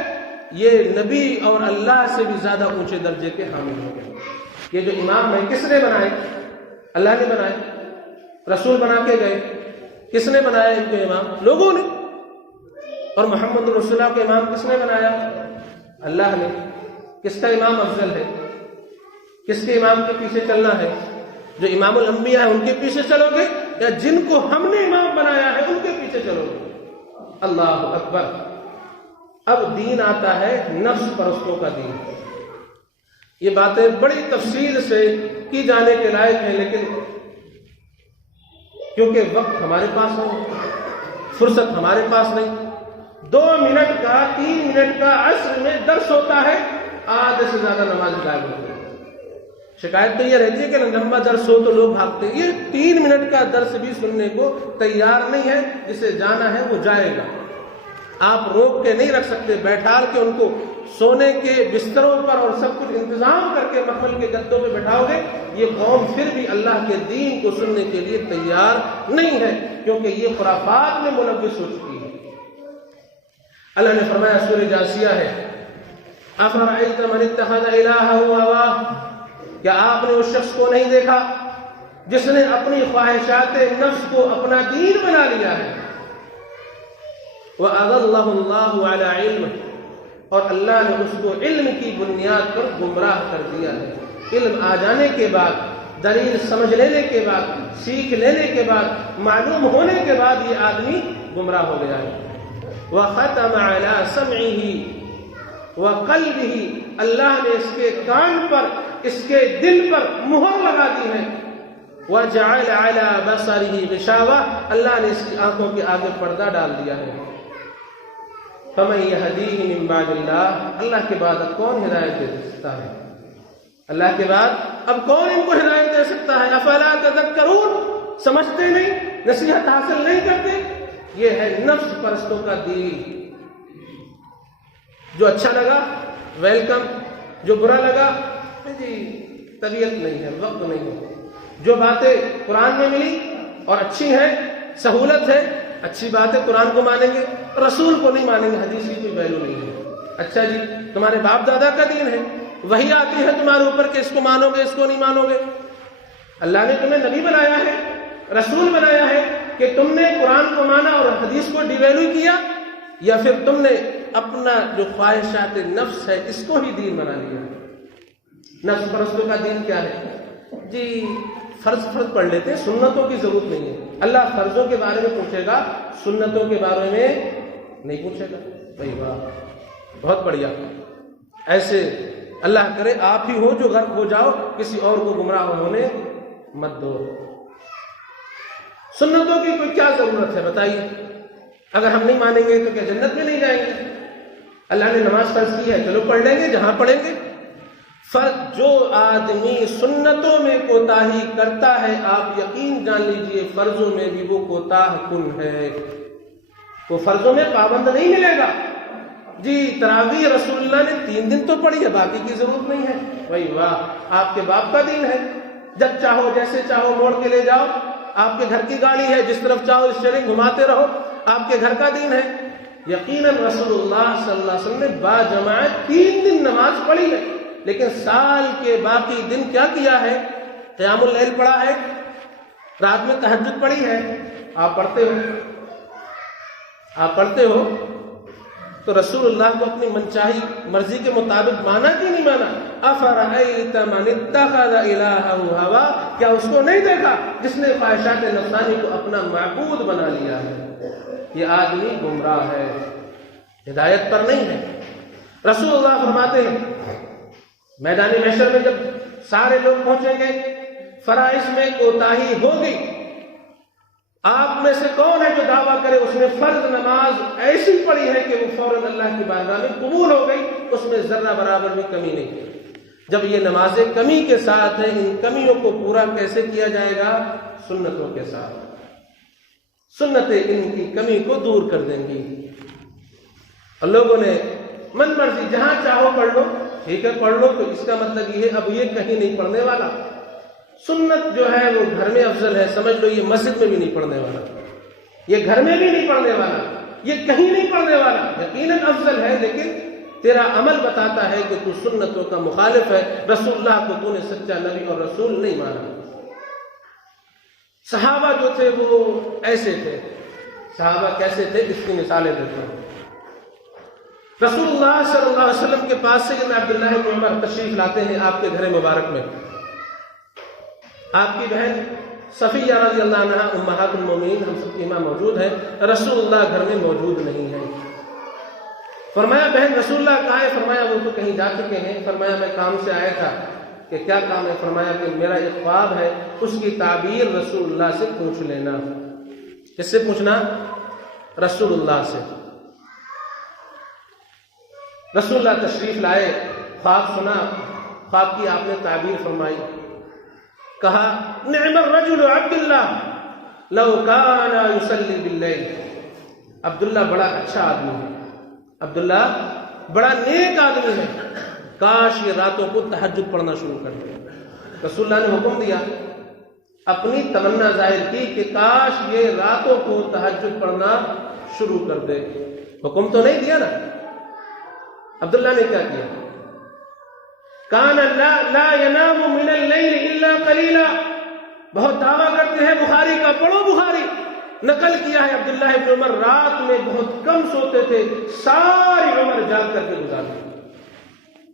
یہ نبی اور اللہ سے بھی زیادہ اونچے درجے کے حامل ہو گئے۔ یہ جو امام ہے کس نے بنائے؟ اللہ نے بنائے، رسول بنا کے گئے۔ کس نے بنایا ان کو امام؟ لوگوں نے۔ اور محمد رسول اللہ کو امام کس نے بنایا؟ اللہ نے۔ کس کا امام افضل ہے؟ کس کے امام کے پیچھے چلنا ہے؟ جو امام الانبیاء ہیں ان کے پیچھے چلو گے یا جن کو ہم نے امام بنایا ہے ان کے پیچھے چلو گے؟ اللہ اکبر۔ اب دین آتا ہے نفس پرستوں کا دین۔ یہ باتیں بڑی تفصیل سے کی جانے کے لائق ہیں، لیکن کیونکہ وقت ہمارے پاس نہیں، فرصت ہمارے پاس نہیں۔ 2 منٹ کا 3 منٹ کا عصر میں درس ہوتا ہے، آدھے سے زیادہ نماز غائب ہوتی ہے۔ شکایت تو یہ رہتی ہے کہ لمبا درس ہو تو لوگ بھاگتے ہیں۔ یہ 3 منٹ کا درس بھی سننے کو تیار نہیں ہے۔ جسے جانا ہے وہ جائے گا، آپ روک کے نہیں رکھ سکتے، بیٹھا کے ان کو سونے کے بستروں پر اور سب کچھ انتظام کر کے محفل کے گدوں پہ بٹھاؤ گے، یہ قوم پھر بھی اللہ کے دین کو سننے کے لیے تیار نہیں ہے، کیونکہ یہ خرافات میں ملوث ہو چکی ہے۔ اللہ نے فرمایا، سورہ جاثیہ ہے، افرأیت من اتخذ الہہ ہواہ، کیا آپ نے اس شخص کو نہیں دیکھا جس نے اپنی خواہشات نفس کو اپنا دین بنا لیا ہے؟ وَأَضَلَّهُ اللَّهُ عَلَى عِلْمٍ، اور اللہ نے اس کو علم کی بنیاد پر گمراہ کر دیا ہے۔ علم آ جانے کے بعد، دلیل سمجھ لینے کے بعد، سیکھ لینے کے بعد، معلوم ہونے کے بعد یہ آدمی گمراہ ہو گیا ہے۔ وَخَتَمَ عَلَى سَمْعِهِ وَقَلْبِهِ، اللہ نے اس کے کان پر، اس کے دل پر مہر لگا دی ہے۔ وَجَعَلَ عَلَى بَصَرِهِ غِشَاوَةً، اللہ نے اس کی آنکھوں کے آگے پردہ ڈال دیا ہے۔ فَمَن يَهْدِيهِ مِن بَعْدِ اللَّهِ، اللہ کے بعد اب کون ہدایت دے سکتا ہے؟ اللہ کے بعد اب کون ان کو ہدایت دے سکتا ہے؟ افلا تذکرون، سمجھتے نہیں، نصیحت حاصل نہیں کرتے۔ یہ ہے نفس پرستوں کا دین۔ جو اچھا لگا ویلکم، جو برا لگا جی طبیعت نہیں ہے، وقت نہیں ہے۔ جو باتیں قرآن میں ملی اور اچھی ہیں، سہولت ہے، اچھی بات ہے، قرآن کو مانیں گے، رسول کو نہیں مانیں گے، حدیث کی کوئی ویلیو نہیں ہے۔ اچھا جی تمہارے باپ دادا کا دین ہے، وہی آتی ہے تمہارے اوپر کہ اس کو مانو گے، اس کو نہیں مانو گے۔ اللہ نے تمہیں نبی بنایا ہے، رسول بنایا ہے، کہ تم نے قرآن کو مانا اور حدیث کو ڈی ویلیو کیا، یا پھر تم نے اپنا جو خواہشات نفس ہے اس کو ہی دین بنا لیا۔ نفس پرستوں کا دین کیا ہے؟ جی فرض پڑھ لیتے ہیں، سنتوں کی ضرورت نہیں ہے۔ اللہ فرضوں کے بارے میں پوچھے گا، سنتوں کے بارے میں نہیں پوچھے گا۔ بھائی واہ، بہت بڑھیا۔ ایسے اللہ کرے آپ ہی ہو جو غرق ہو جاؤ، کسی اور کو گمراہ ہونے مت دو۔ سنتوں کی کوئی کیا ضرورت ہے بتائیے؟ اگر ہم نہیں مانیں گے تو کیا جنت میں نہیں جائیں گے؟ اللہ نے نماز فرض کی ہے، چلو پڑھ لیں گے جہاں پڑھیں گے۔ جو آدمی سنتوں میں کوتاہی کرتا ہے، آپ یقین جان لیجئے فرضوں میں بھی وہ کوتاہ کن ہے، وہ فرضوں میں پابند نہیں ملے گا۔ جی تراویح رسول اللہ نے 3 دن تو پڑھی ہے، باقی کی ضرورت نہیں ہے۔ بھائی واہ، آپ کے باپ کا دین ہے، جب چاہو جیسے چاہو موڑ کے لے جاؤ، آپ کے گھر کی گاڑی ہے، جس طرف چاہو اس شرح گھماتے رہو، آپ کے گھر کا دین ہے۔ یقیناً رسول اللہ صلی اللہ علیہ وسلم نے با جماعت 3 دن نماز پڑھی ہے، لیکن سال کے باقی دن کیا کیا ہے؟ قیام اللیل پڑھا ہے، رات میں تہجد پڑھی ہے۔ آپ پڑھتے ہو تو رسول اللہ کو اپنی منچاہی مرضی کے مطابق مانا کہ نہیں مانا؟ افرأیت من اتخذ الہہ ہوا، کیا اس کو نہیں دیکھا جس نے خواہشات نفسانی کو اپنا معبود بنا لیا ہے؟ یہ آدمی گمراہ ہے، ہدایت پر نہیں ہے۔ رسول اللہ فرماتے ہیں میدان محشر میں جب سارے لوگ پہنچیں گے، فرائض میں کوتاہی ہوگی آپ میں سے کون ہے جو دعویٰ کرے اس نے فرض نماز ایسی پڑھی ہے کہ وہ فوراً اللہ کی بارگاہ میں قبول ہو گئی، اس میں ذرہ برابر بھی کمی نہیں؟ جب یہ نمازیں کمی کے ساتھ ہیں، ان کمیوں کو پورا کیسے کیا جائے گا؟ سنتوں کے ساتھ۔ سنتیں ان کی کمی کو دور کر دیں گی۔ اور لوگوں نے من مرضی جہاں چاہو پڑھ لو، ٹھیک ہے پڑھ لو، تو اس کا مطلب یہ ہے اب یہ کہیں نہیں پڑھنے والا۔ سنت جو ہے وہ گھر میں افضل ہے، سمجھ لو یہ مسجد میں بھی نہیں پڑھنے والا، یہ گھر میں بھی نہیں پڑھنے والا، یہ کہیں نہیں پڑھنے والا، یقیناً افضل ہے، لیکن تیرا عمل بتاتا ہے کہ تو سنتوں کا مخالف ہے، رسول اللہ کو تو نے سچا نبی اور رسول نہیں مانا۔ صحابہ جو تھے وہ ایسے تھے۔ صحابہ کیسے تھے اس کی مثالیں دیتا ہوں۔ رسول اللہ صلی اللہ علیہ وسلم کے پاس سیدنا عبداللہ بن عمر تشریف لاتے ہیں آپ کے گھر مبارک میں۔ آپ کی بہن صفیہ رضی اللہ عنہا امہات المومنین ہم سب کی ماں موجود ہے، رسول اللہ گھر میں موجود نہیں ہے۔ فرمایا بہن رسول اللہ کہاں ہے؟ فرمایا وہ تو کہیں جا چکے ہیں۔ فرمایا میں کام سے آیا تھا۔ کہ کیا کام ہے؟ فرمایا کہ میرا ایک خواب ہے، اس کی تعبیر رسول اللہ سے پوچھ لینا۔ کس سے پوچھنا؟ رسول اللہ سے۔ رسول اللہ تشریف لائے، خواب سنا، خواب کی آپ نے تعبیر فرمائی، کہا نعم الرجل عبداللہ لو کان یصلی باللیل۔ عبداللہ بڑا اچھا آدمی ہے، عبداللہ بڑا نیک آدمی ہے، کاش یہ راتوں کو تہجد پڑھنا شروع کر دے۔ رسول اللہ نے حکم دیا، اپنی تمنا ظاہر کی کہ کاش یہ راتوں کو تہجد پڑھنا شروع کر دے۔ حکم تو نہیں دیا نا۔ عبداللہ نے کیا کیا؟ کان لا ینام من اللیل الا قلیلا۔ بہت دعویٰ کرتے ہیں بخاری کا، پڑھو بخاری، نقل کیا ہے عبداللہ ابن عمر رات میں بہت کم سوتے تھے، ساری عمر جاگ کر کے گزارتے۔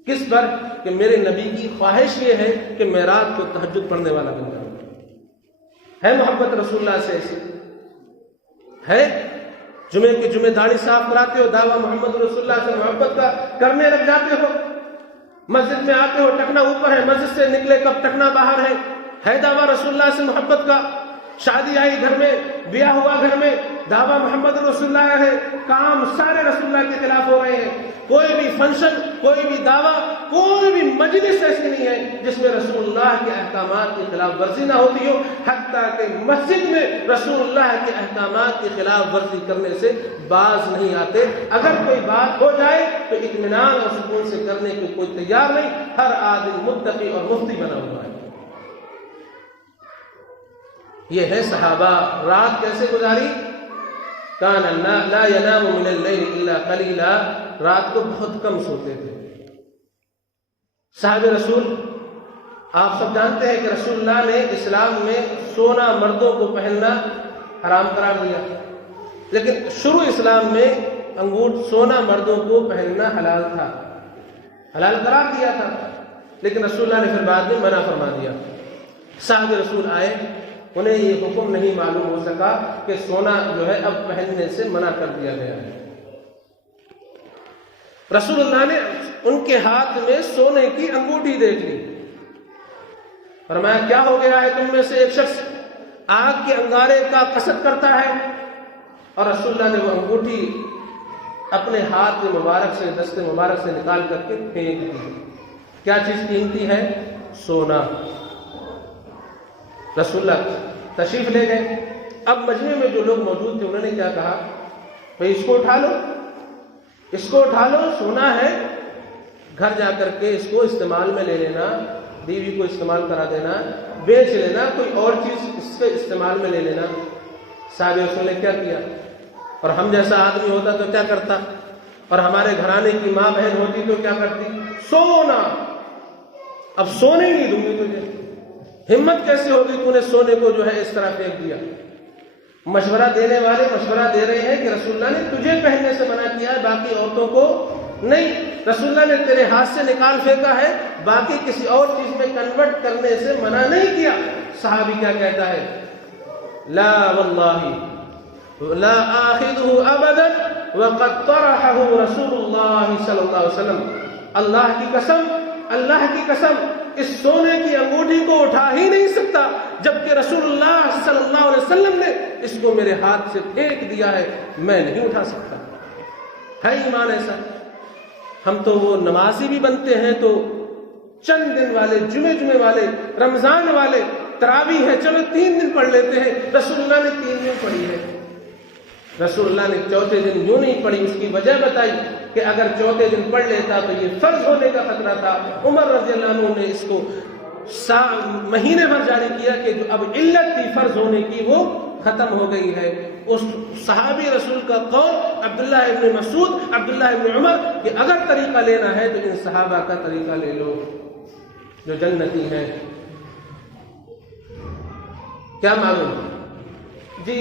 کس پر؟ کہ میرے نبی کی خواہش یہ ہے کہ میں رات کو تہجد پڑھنے والا بن جاؤں۔ ہے محبت رسول اللہ سے ایسی؟ ہے؟ جمعے کے جمعے داڑھی صاف کراتے ہو، دعویٰ محمد رسول اللہ سے محبت کا کرنے لگ جاتے ہو، مسجد میں آتے ہو ٹکنا اوپر ہے، مسجد سے نکلے کب ٹکنا باہر ہے دعویٰ رسول اللہ سے محبت کا۔ شادی آئی گھر میں، بیاہ ہوا گھر میں، دعویٰ محمد رسول اللہ ہے، کام سارے رسول اللہ کے خلاف ہو رہے ہیں۔ کوئی بھی فنکشن، کوئی بھی دعویٰ، کوئی بھی مجلس ایسی نہیں ہے جس میں رسول اللہ کے احکامات کی خلاف ورزی نہ ہوتی ہو، حتیٰ کہ مسجد میں رسول اللہ کے احکامات کی خلاف ورزی کرنے سے باز نہیں آتے۔ اگر کوئی بات ہو جائے تو اطمینان اور سکون سے کرنے کی کوئی تیار نہیں، ہر آدمی متقی اور مفتی بنا ہوا ہے۔ یہ ہے صحابہ۔ رات کیسے گزاری؟ کان لا ینام من اللیل الا قلیلا، رات کو بہت کم سوتے تھے۔ صحابہ رسول، آپ سب جانتے ہیں کہ رسول اللہ نے اسلام میں سونا مردوں کو پہننا حرام قرار دیا، لیکن شروع اسلام میں انگوٹھ سونا مردوں کو پہننا حلال تھا، حلال قرار دیا تھا، لیکن رسول اللہ نے پھر بعد میں منع فرما دیا۔ صحابہ رسول آئے، انہیں یہ حکم نہیں معلوم ہو سکا کہ سونا جو ہے اب پہننے سے منع کر دیا گیا ہے۔ رسول اللہ نے ان کے ہاتھ میں سونے کی انگوٹھی دیکھ لی، فرمایا کیا ہو گیا ہے؟ تم میں سے ایک شخص آگ کے انگارے کا قصد کرتا ہے، اور رسول اللہ نے وہ انگوٹھی اپنے ہاتھ مبارک سے، دست مبارک سے نکال کر کے پھینک دی۔ کیا چیز قیمتی ہے؟ سونا۔ رسول اللہ تشریف لے گئے۔ اب مجمع میں جو لوگ موجود تھے انہوں نے کیا کہا؟ بھئی اس کو اٹھا لو، اس کو اٹھا لو، سونا ہے، گھر جا کر کے اس کو استعمال میں لے لینا، بیوی کو استعمال کرا دینا، بیچ لینا، کوئی اور چیز اس کے استعمال میں لے لینا۔ صاحب رسول نے کیا کیا؟ اور ہم جیسا آدمی ہوتا تو کیا کرتا؟ اور ہمارے گھرانے کی ماں بہن ہوتی تو کیا کرتی؟ سونا، اب سونے ہی نہیں دوں گی تجھے۔ ہمت کیسے ہوگی تو نے سونے کو جو ہے اس طرح پھینک دیا؟ مشورہ دینے والے مشورہ دے رہے ہیں کہ رسول اللہ نے تجھے پہننے سے منع کیا ہے، باقی عورتوں کو نہیں۔ رسول اللہ نے تیرے ہاتھ سے نکال پھینکا ہے، باقی کسی اور چیز میں کنورٹ کرنے سے منع نہیں کیا۔ صحابی کیا کہتا ہے؟ لا واللہ لا آخذہ ابدا وقد طرحہ رسول اللہ صلی اللہ علیہ وسلم۔ اللہ کی قسم، اللہ کی قسم، اس سونے کی انگوٹھی کو اٹھا ہی نہیں سکتا جبکہ رسول اللہ صلی اللہ علیہ وسلم نے اس کو میرے ہاتھ سے پھینک دیا ہے، میں نہیں اٹھا سکتا۔ ہے ایمان ایسا؟ ہم تو وہ نمازی بھی بنتے ہیں تو چند دن والے، جمعے والے، رمضان والے، تراویح ہے چلو 3 دن پڑھ لیتے ہیں، رسول اللہ نے 3 دن پڑھی ہے۔ رسول اللہ نے چوتھے دن یوں نہیں پڑھی، اس کی وجہ بتائی کہ اگر چوتھے دن پڑھ لیتا تو یہ فرض ہونے کا خطرہ تھا۔ عمر رضی اللہ عنہ نے اس کو مہینے بھر جاری کیا کہ جو اب علت تھی فرض ہونے کی وہ ختم ہو گئی ہے۔ اس صحابی رسول کا قول عبداللہ ابن مسعود، عبداللہ ابن عمر کہ اگر طریقہ لینا ہے تو ان صحابہ کا طریقہ لے لو جو جنتی ہیں۔ کیا معلوم جی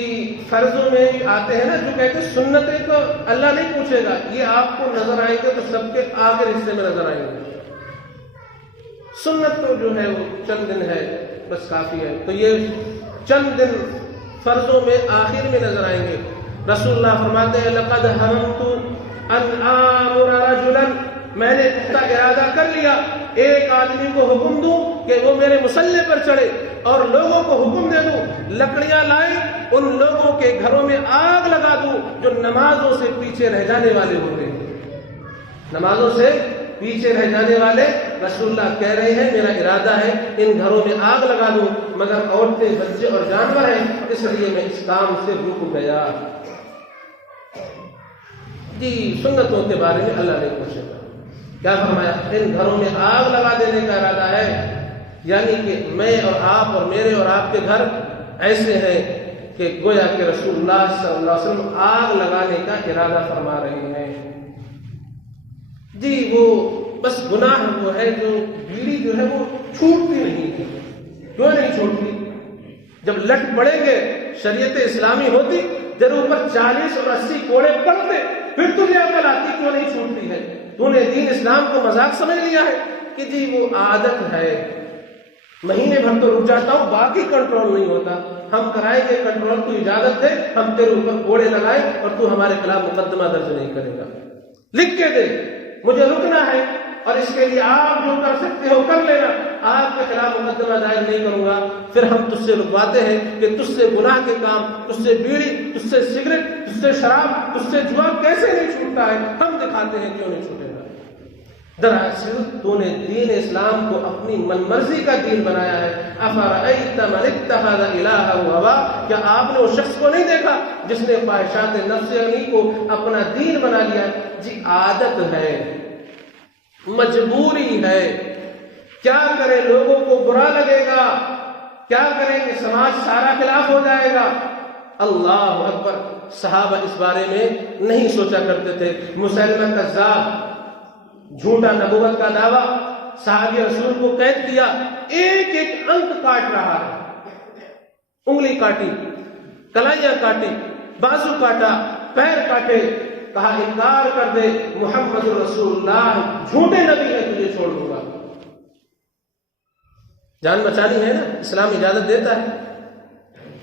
فرضوں میں آتے ہیں نا جو کہتے ہیں سنتیں تو اللہ نہیں پوچھے گا، یہ آپ کو نظر آئیں گے تو سب کے آخر حصے میں نظر آئیں گے۔ سنت تو جو ہے وہ چند دن ہے بس کافی ہے، تو یہ چند دن فرضوں میں آخر میں نظر آئیں گے۔ رسول اللہ فرماتے ہیں لقد حرمت ان آمر رجلا، میں نے پختہ ارادہ کر لیا ایک آدمی کو حکم دوں کہ وہ میرے مصلی پر چڑھے اور لوگوں کو حکم دے دوں لکڑیاں لائیں، ان لوگوں کے گھروں میں آگ لگا دوں جو نمازوں سے پیچھے رہ جانے والے ہوتے ہیں۔ نمازوں سے پیچھے رہ جانے والے، رسول اللہ کہہ رہے ہیں میرا ارادہ ہے ان گھروں میں آگ لگا دوں، مگر عورتیں، بچے اور جانور ہیں اس لیے میں اس کام سے رک گیا۔ جی سنتوں کے بارے میں اللہ نہیں پوچھے گا۔ کیا فرمایا؟ ان گھروں میں آگ لگا دینے کا ارادہ ہے، یعنی کہ میں اور آپ اور میرے اور آپ کے گھر ایسے ہیں کہ گویا کہ رسول اللہ صلی اللہ علیہ وسلم آگ لگانے کا ارادہ فرما رہے ہیں۔ جی وہ بس گناہ وہ ہے جو بیڑی جو ہے وہ چھوٹتی نہیں ہے۔ کیوں نہیں چھوٹتی؟ جب لٹ پڑیں گے شریعت اسلامی ہوتی، جب اوپر 40 اور 80 کوڑے پڑتے پھر تجھے عقل آتی کیوں نہیں چھوٹتی ہے؟ تو نے دین اسلام کو مذاق سمجھ لیا ہے کہ جی وہ عادت ہے، مہینے بھر تو رک جاتا ہوں باقی کنٹرول نہیں ہوتا، ہم کرائیں گے کنٹرول، تو اجازت دے ہم تیرے اوپر کوڑے لگائیں اور تو ہمارے خلاف مقدمہ درج نہیں کرے گا، لکھ کے دے مجھے رکنا ہے اور اس کے لیے آپ جو کر سکتے ہو کر لینا، آپ کے خلاف مقدمہ دائر نہیں کروں گا۔ پھر ہم تجھ سے رکواتے ہیں کہ تجھ سے گناہ کے کام، تجھ سے بیڑی، تجھ سے سگریٹ، تجھ سے شراب، تجھ سے جوا کیسے نہیں چھوٹتا ہے، ہم دکھاتے ہیں کیوں نہیں چھوٹے گا۔ دراصل تو نے دین اسلام کو اپنی من مرضی کا دین بنایا ہے۔ افرأیت من اتخذ الہہ ہواہ، کیا آپ نے اس شخص کو نہیں دیکھا جس نے خواہشات نفس کو اپنا دین بنا لیا؟ جی عادت ہے، مجبوری ہے، کیا کرے لوگوں کو برا لگے گا، کیا کریں گے سماج سارا خلاف ہو جائے گا۔ اللہ اکبر، صحابہ اس بارے میں نہیں سوچا کرتے تھے۔ مسیلمہ کذاب، جھوٹا نبوت کا دعویٰ، صحابی رسول کو قید کیا، ایک ایک انگ کاٹ رہا ہے، انگلی کاٹی، کلائیاں کاٹی، بازو کاٹا، پیر کاٹے، کہا انکار کر دے محمد رسول اللہ جھوٹے نبی ہے تجھے چھوڑ دوں گا۔ جان بچانی ہے نا، اسلام اجازت دیتا ہے،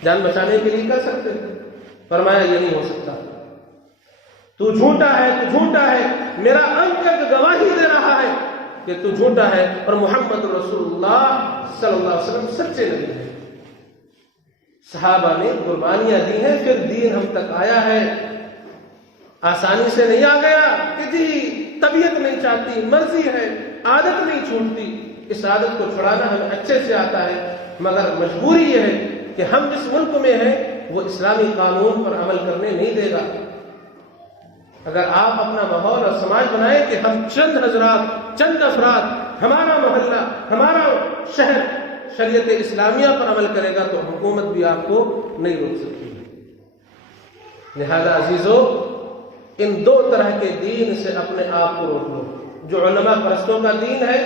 جان بچانے کے لیے کر سکتے، فرمایا یہ نہیں ہو سکتا، تو جھوٹا ہے، تو جھوٹا ہے، میرا انگ گواہی دے رہا ہے کہ تو جھوٹا ہے اور محمد رسول اللہ صلی اللہ علیہ وسلم سچے نبی ہیں۔ صحابہ نے قربانیاں دی ہیں، پھر دین ہم تک آیا ہے، آسانی سے نہیں آ گیا کہ جی طبیعت نہیں چاہتی، مرضی ہے، عادت نہیں چھوٹتی۔ اس عادت کو چھڑانا ہمیں اچھے سے آتا ہے، مگر مجبوری یہ ہے کہ ہم جس ملک میں ہیں وہ اسلامی قانون پر عمل کرنے نہیں دے گا۔ اگر آپ اپنا ماحول اور سماج بنائیں کہ ہم چند حضرات، چند افراد، ہمارا محلہ، ہمارا شہر شریعت اسلامیہ پر عمل کرے گا تو حکومت بھی آپ کو نہیں روک سکتی۔ لہذا عزیزو، ان دو طرح کے دین سے اپنے آپ کو روک لو۔ جو علماء پرستوں کا دین ہے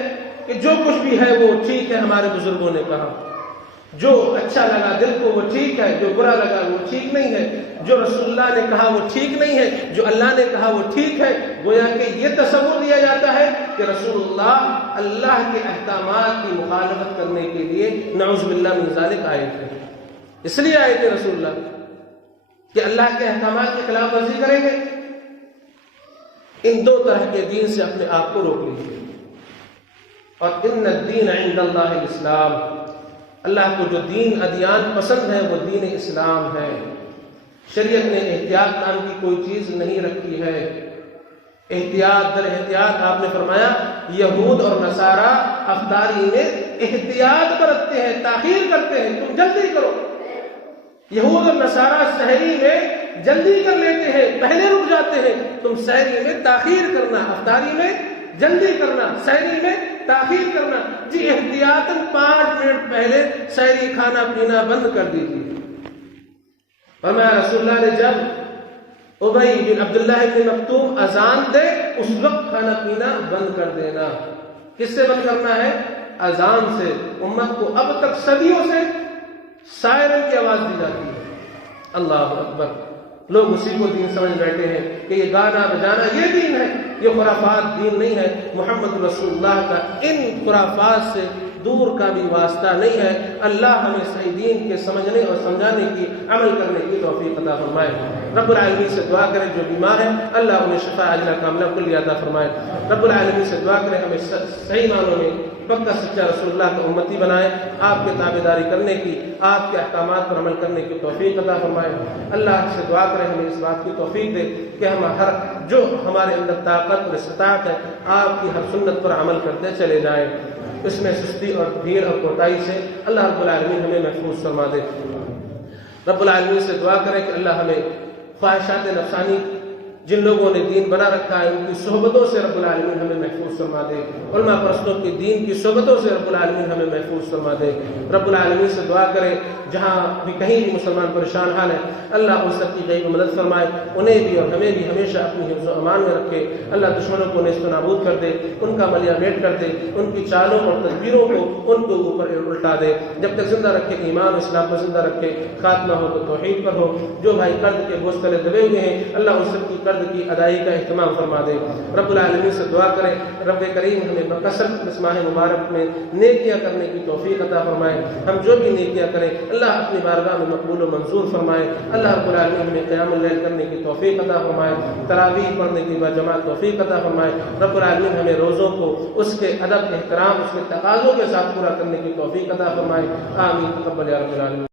کہ جو کچھ بھی ہے وہ ٹھیک ہے، ہمارے بزرگوں نے کہا، جو اچھا لگا دل کو وہ ٹھیک ہے، جو برا لگا وہ ٹھیک نہیں ہے، جو رسول اللہ نے کہا وہ ٹھیک نہیں ہے، جو اللہ نے کہا وہ ٹھیک ہے۔ گویا کہ یہ تصور دیا جاتا ہے کہ رسول اللہ اللہ کے احکامات کی مخالفت کرنے کے لیے نعوذ باللہ من ذالک آئے تھے، اس لیے آئے تھے رسول اللہ کہ اللہ کے احکامات کی خلاف ورزی کریں گے۔ ان دو طرح کے دین سے اپنے آپ کو روک لیجیے اور ان الدین عند اللہ الاسلام، اللہ کو جو دین ادیان پسند ہے وہ دین اسلام ہے۔ شریعت نے احتیاط نام کی کوئی چیز نہیں رکھی ہے۔ احتیاط در احتیاط آپ نے فرمایا یہود اور نصارہ افطاری میں احتیاط برتتے ہیں، تاخیر کرتے ہیں، تم جلدی کرو۔ یہود اور نصارہ سحری میں جلدی کر لیتے ہیں، پہلے رک جاتے ہیں، تم سحری میں تاخیر کرنا، افطاری میں جلدی کرنا، سحری میں تاخیر کرنا۔ جی احتیاطاً 5 منٹ پہلے سحری کھانا پینا بند کر دیجیے۔ فرمایا رسول اللہ نے جب ابی بن عبداللہ بن مکتوم اذان دے اس وقت کھانا پینا بند کر دینا۔ کس سے بند کرنا ہے؟ اذان سے۔ امت کو اب تک صدیوں سے سائرن کی آواز دی جاتی ہے، اللہ اکبر، لوگ اسی کو دین سمجھ بیٹھے ہیں کہ یہ گانا بجانا یہ دین ہے، یہ خرافات دین نہیں ہے۔ محمد رسول اللہ کا ان خرافات سے دور کا بھی واسطہ نہیں ہے۔ اللہ ہمیں صحیح دین کے سمجھنے اور سمجھانے کی، عمل کرنے کی توفیق عطا فرمائے۔ رب العالمین سے دعا کریں جو بیمار ہیں اللہ انہیں شفا عاجلہ کاملہ کلیہ عطا فرمائے۔ رب العالمین سے دعا کریں ہمیں صحیح معنوں میں پکا سچا رسول اللہ کا امتی بنائے، آپ کے تابعداری کرنے کی، آپ کے احکامات پر عمل کرنے کی توفیق عطا فرمائے۔ اللہ سے دعا کریں ہمیں اس بات کی توفیق دے کہ ہم ہر جو ہمارے اندر طاقت اور استطاعت ہے آپ کی ہر سنت پر عمل کرتے چلے جائیں، اس میں سستی اور ڈھیل اور کوتاہی سے اللہ رب العالمین ہمیں محفوظ فرما دے۔ رب العالمین سے دعا کریں کہ اللہ ہمیں خواہشات نفسانی جن لوگوں نے دین بنا رکھا ہے ان کی صحبتوں سے رب العالمین ہمیں محفوظ فرما دے، علماء پرستوں کی دین کی صحبتوں سے رب العالمین ہمیں محفوظ فرما دے۔ رب العالمین سے دعا کریں جہاں بھی کہیں بھی مسلمان پریشان حال ہے اللہ ان سب کی غیب مدد فرمائے، انہیں بھی اور ہمیں بھی ہمیشہ اپنی حفظ و امان میں رکھے۔ اللہ دشمنوں کو نیست و نابود کر دے، ان کا ملیہ میٹ کر دے، ان کی چالوں اور تدبیروں کو ان کے اوپر الٹا دے۔ جب تک زندہ رکھے ایمان و اسلام کو زندہ رکھے، خاتمہ ہو تو توحید پر ہو۔ جو بھائی قرض کے بوجھ تلے دبے ہوئے ہیں اللہ ان سب کی قرض کی ادائی کا اہتمام فرما دے۔ رب العالمین سے دعا کریں رب کریم ہمیں بکثرت اس ماہ مبارک میں نیکیاں کرنے کی توفیق عطا فرمائے۔ ہم جو بھی نیکیاں کریں اللہ اپنی بارگاہ میں مقبول و منظور فرمائے۔ اللہ رب العالمین ہمیں قیام اللیل کرنے کی توفیق عطا فرمائے، تراویح پڑھنے کی باجماعت توفیق عطا فرمائے۔ رب العالمین ہمیں روزوں کو اس کے ادب احترام، اس کے تقاضوں کے ساتھ پورا کرنے کی توفیق عطا فرمائے۔ آمین تقبل یا رب العالمین۔